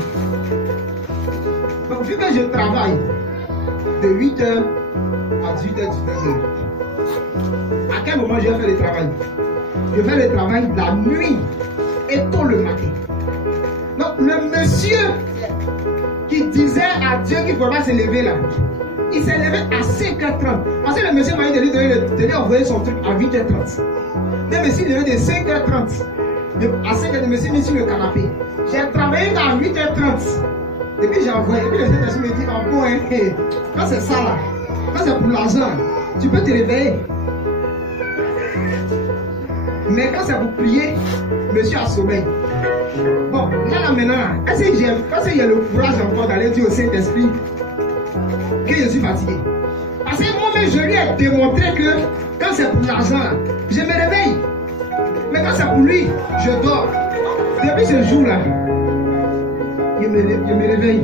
Donc, vu que je travaille de 8h à 18h, 19h, à quel moment je vais faire le travail? Je fais le travail la nuit et tôt le matin. Donc, le monsieur qui disait à Dieu qu'il ne pouvait pas se lever là, il s'est levé à 5h30. Parce que le monsieur m'a dit de lui envoyer son truc à 8h30. Mais je me suis levé de 5h30. À 5h, je me suis mis sur le canapé. J'ai travaillé à 8h30. Et puis j'ai envoyé. Et puis le Saint-Esprit me dit, ah bon, hein, quand c'est ça là, quand c'est pour l'argent, tu peux te réveiller. Mais quand c'est pour prier, monsieur a sommeil. Bon, là maintenant, est-ce que j'ai le courage encore d'aller dire au Saint-Esprit que je suis fatigué? Parce que moi-même, je lui ai démontré que quand c'est pour l'argent, je me réveille. Mais quand c'est pour lui, je dors. Depuis ce jour-là, je me réveille.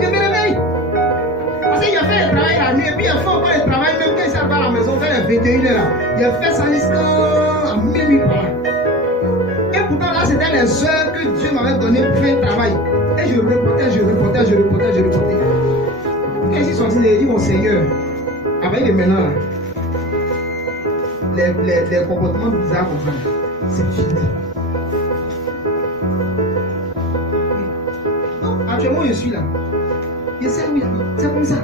Je me réveille. Parce qu'il a fait le travail la nuit, et puis il a fait encore le travail, même quand il s'est pas à la maison, faire les 21h là. Il a fait ça jusqu'à minuit. Et pourtant là, c'était les heures que Dieu m'avait donné pour faire le travail. Et je reportais. Quand je suis sorti, j'ai dit, mon Seigneur, avec les maintenant là, les comportements bizarres comme ça, c'est fini. Donc, actuellement, je suis là. Je sais où c'est comme ça.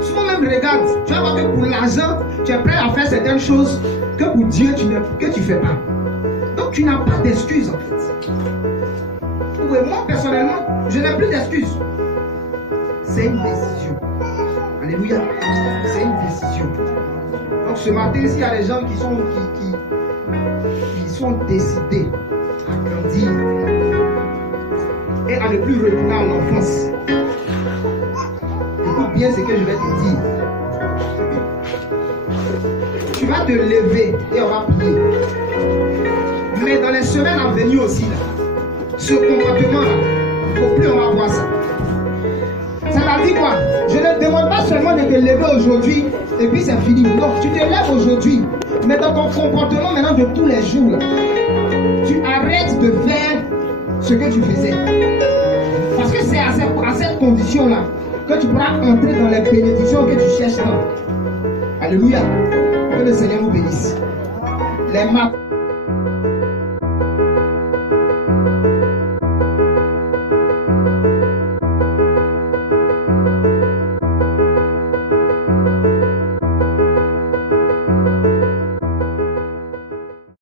Souvent même, regarde, tu vas voir que pour l'argent, tu es prêt à faire certaines choses que pour Dieu, que tu ne fais pas. Donc, tu n'as pas d'excuses en fait. moi, personnellement, je n'ai plus d'excuses. C'est une décision. Alléluia. C'est une décision. Donc ce matin, s'il y a des gens qui sont décidés à grandir et à ne plus retourner en enfance, écoute bien ce que je vais te dire. Tu vas te lever et on va prier. Mais dans les semaines à venir aussi, là, ce comportement-là, au plus on va voir ça. Ça t'a dit quoi? Je ne demande pas seulement de te lever aujourd'hui et puis c'est fini. Non, tu te lèves aujourd'hui. Mais dans ton comportement maintenant de tous les jours, là, tu arrêtes de faire ce que tu faisais. Parce que c'est à cette condition-là que tu pourras entrer dans les bénédictions que tu cherches là. Alléluia. Que le Seigneur nous bénisse. Les matins.